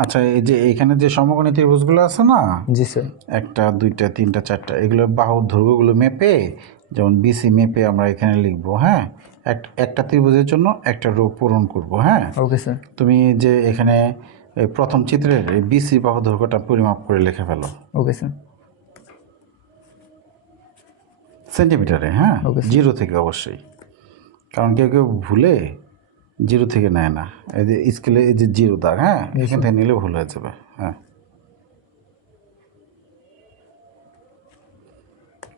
আচ্ছা এই যে এখানে যে সমকোণী ত্রিভুজগুলো আছে না? জি স্যার। একটা দুইটা তিনটা চারটা এগুলো বাহুর দৈর্ঘ্যগুলো মেপে যেমন বিসি মেপে আমরা এখানে লিখব হ্যাঁ? এক- একটা ত্রিভুজের জন্য একটা রো পূরণ করব হ্যাঁ? Okay sir. তুমি যে এখানে এই প্রথম চিত্রের এই বিসি বাহু দৈর্ঘ্যটা পরিমাপ করে লিখে ফেলো। Okay sir. সেন্টিমিটারে হ্যাঁ? জিরো থেকে অবশ্যই। কারণ কেউ কেউ ভুলে জিরো থেকে নেয় না। এই যে স্কেলে এই যে জিরো দাগ হ্যাঁ? এখান থেকে নিলে ভুল হয়ে যাবে হ্যাঁ।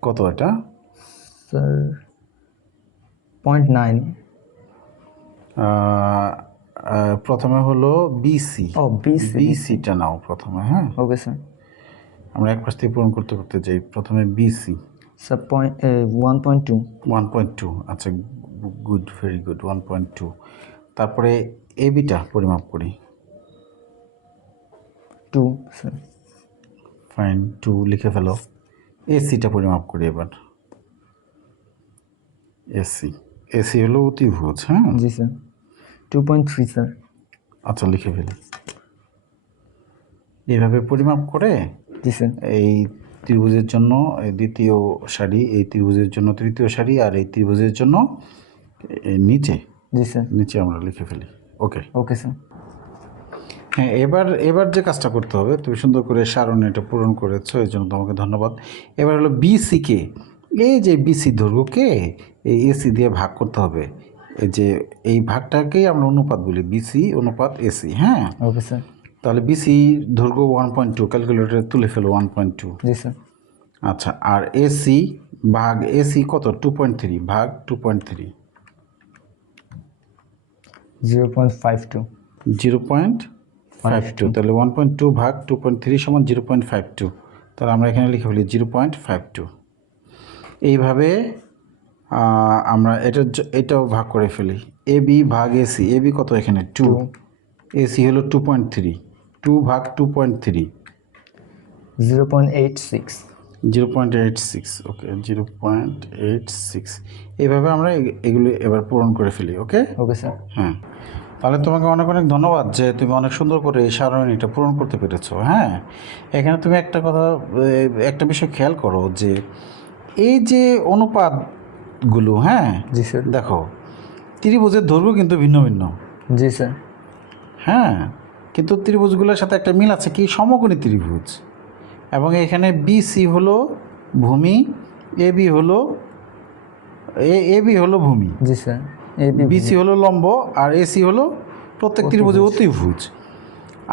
কত এটা? স্যার পয়েন্ট নাইন প্রথমে হলো বিসি ও বিসি বিসিটা নাও প্রথমে হ্যাঁ। ওকে স্যার আমরা এক পাশ থেকে পূরণ করতে করতে যাই। প্রথমে BC sir point one point two one point two আচ্ছা good very good one point two তারপরে এবিটা পরিমাপ করি। টু স্যার ফাইন টু লিখে ফেলো। এসিটা পরিমাপ করি এবার। এসি এসি হলো অতিভুজ হ্যাঁ? জি sir two point three sir আচ্ছা লিখে ফেলি। এইভাবে পরিমাপ করে জি স্যার এই ত্রিভুজের জন্য দ্বিতীয় সারি এই ত্রিভুজের জন্য তৃতীয় সারি আর এই ত্রিভুজের জন্য নিচে জি স্যার। নিচে আমরা লিখে ফেলি। ওকে। Okay sir. হ্যাঁ এবার এবার যে কাজটা করতে হবে তুমি সুন্দর করে সারণ এটা পূরণ করেছ এই জন্য তোমাকে ধন্যবাদ। এবার হলো বিসিকে এই যে বিসি দৈর্ঘ্যকে এই এসি দিয়ে ভাগ করতে হবে। এই যে এই ভাগটাকেই আমরা অনুপাত বলি বিসি অনুপাত এসি হ্যাঁ? Okay sir. তাহলে বিসি দৈর্ঘ্য ওয়ান পয়েন্ট টু ক্যালকুলেটরে তুলে ফেলো ওয়ান পয়েন্ট টু জি স্যার। আচ্ছা আর এসি ভাগ এসি কত? টু পয়েন্ট থ্রি ভাগ two point three zero point five two zero point five two তাহলে ওয়ান পয়েন্ট টু ভাগ টু পয়েন্ট থ্রি সমান জিরো পয়েন্ট ফাইভ টু তাহলে আমরা এখানে লিখে ফেলি জিরো পয়েন্ট ফাইভ টু এইভাবে আমরা এটা এটাও ভাগ করে ফেলি। এ বি ভাগ এসি এ বি কত এখানে? টু এসি হলো টু পয়েন্ট থ্রি টু ভাগ two point three zero point eight six zero point eight six okay zero point eight six. এইভাবে আমরা এগুলো এবার পূরণ করে ফেলি ওকে? Okay sir. হ্যাঁ। তাহলে তোমাকে অনেক অনেক ধন্যবাদ যে তুমি অনেক সুন্দর করে এই সারণীটা পূরণ করতে পেরেছ হ্যাঁ? এখানে তুমি একটা কথা একটা বিষয় খেয়াল করো যে এই যে অনুপাতগুলো হ্যাঁ? জি স্যার। দেখো ত্রিভুজের দৈর্ঘ্য কিন্তু ভিন্ন ভিন্ন। জি স্যার। হ্যাঁ কিন্তু ত্রিভুজগুলোর সাথে একটা মিল আছে কি? সমকোণী ত্রিভুজ। এবং এখানে বিসি হলো ভূমি এ বি হলো এ বি হলো ভূমি। জি স্যার বি বিসি হলো লম্ব আর এসি হলো প্রত্যেক ত্রিভুজে অতিভুজ।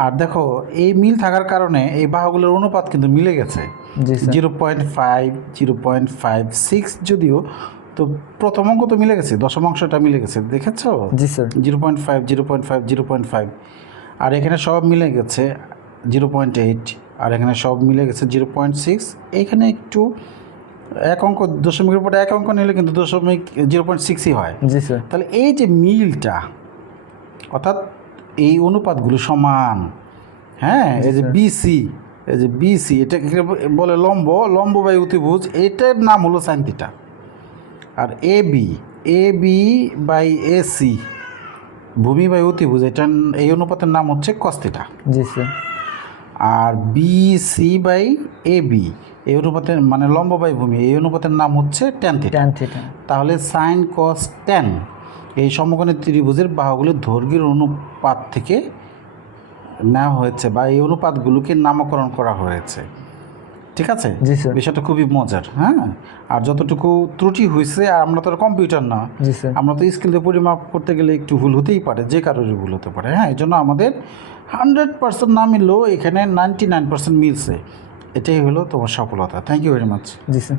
আর দেখো এই মিল থাকার কারণে এই বাহুগুলোর অনুপাত কিন্তু মিলে গেছে। Zero point five zero point five six যদিও তো প্রথম অঙ্ক তো মিলে গেছে দশম অংশটা মিলে গেছে দেখেছ? জি sir. Zero point five zero point five zero point five. আর এখানে সব মিলে গেছে জিরো পয়েন্ট এইট আর এখানে সব মিলে গেছে জিরো পয়েন্ট সিক্স। এখানে একটু এক অঙ্ক দশমিকের উপরে এক অঙ্ক নিলে কিন্তু দশমিক জিরো পয়েন্ট সিক্সই হয়। জি স্যার। তাহলে এই যে মিলটা অর্থাৎ এই অনুপাতগুলো সমান হ্যাঁ এই যে বিসি এই যে বিসি এটা বলে লম্ব? লম্ব বাই অতিভুজ এটার নাম হলো sine theta R A B A B by A C ভূমি বাই অতিভুজ এটার এই অনুপাতের নাম হচ্ছে কস্তিটা জি sir. R B C by A B এই অনুপাতের মানে লম্ব বাই ভূমি এই অনুপাতের নাম হচ্ছে ট্যান থিটা ট্যান তাহলে সাইন কস টেন এই সমকোণী ত্রিভুজের বাহুগুলোর দৈর্ঘ্যের অনুপাত থেকে নেওয়া হয়েছে বা এই অনুপাতগুলোকে নামকরণ করা হয়েছে। ঠিক আছে? জি স্যার। বিষয়টা খুবই মজার হ্যাঁ? আর যতটুকু ত্রুটি হয়েছে আর আমরা তো আর কম্পিউটার না আমরা তো স্কেল দিয়ে পরিমাপ করতে গেলে একটু ভুল হতেই পারে যে কারোরই ভুল হতে পারে হ্যাঁ? এই জন্য আমাদের হান্ড্রেড পার্সেন্ট না মিললেও এখানে নাইনটি নাইন পার্সেন্ট মিলছে। এটাই হলো তোমার সফলতা। থ্যাংক ইউ ভেরি মাচ জি স্যার